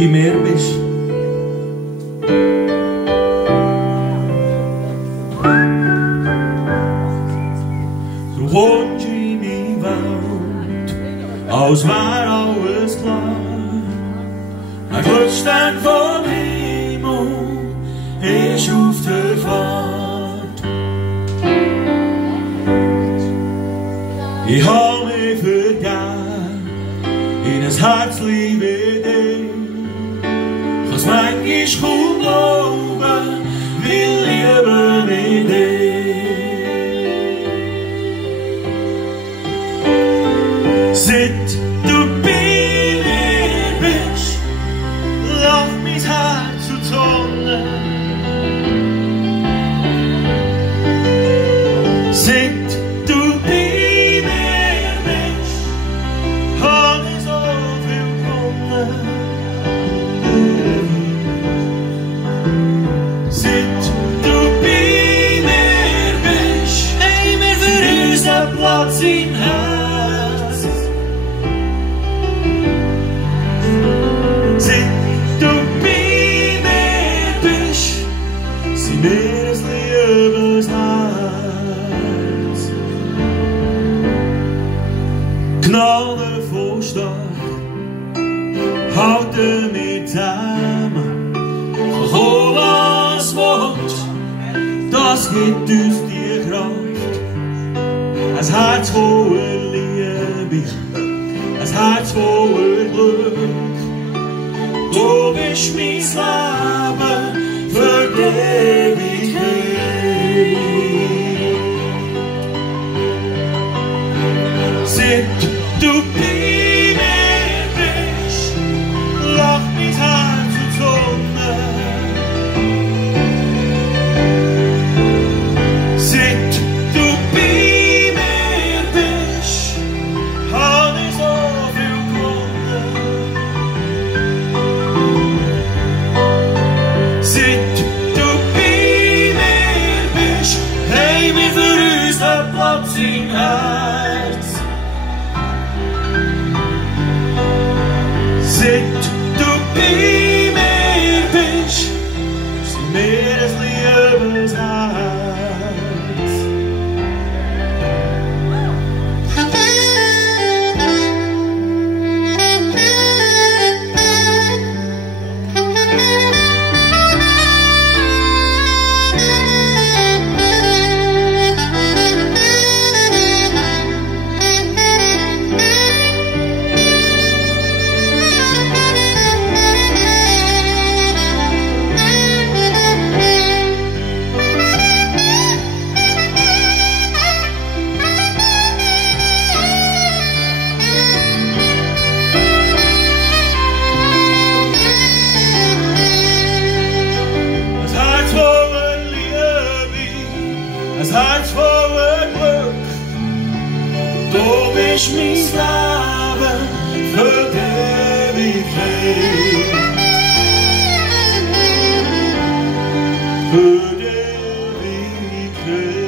bei mir bist. Du wohnst in meiner Welt, als wär alles klar. Ein Glückstern vom Himmel ist auf der Fahrt. Ich hab mich vergeben in ein Herzli wie dich. Kann's manchmal kaum glauben, wie liebe ich dich. Seit du bei mir bist, lacht mein Herz zu Sonne. Seit du bei mir bist, hab ich so viel gewonnen. Seit du bei mir bist, haben wir für uns einen Platz im Herz. Seit du bei mir bist, sind wir ein Liebesherz. Gnade von stark, halten wir zusammen. Oh, was will, das gibt uns die Kraft. Ein Herz voller Liebe, ein Herz voller Glück. Du bist mein Leben für die Ewigkeit. Seit du bei mir bist, lacht mein Herz zu Sonne. Seit du bei mir bist, hab ich so viel gewonnen. Seit du bei mir bist, haben wir für uns einen Platz im Herz. Seit du bei mir bist, sind wir ein Liebesherz. Ein Herz voller Glück, du bist mein Leben für die Ewigkeit. Für die Ewigkeit.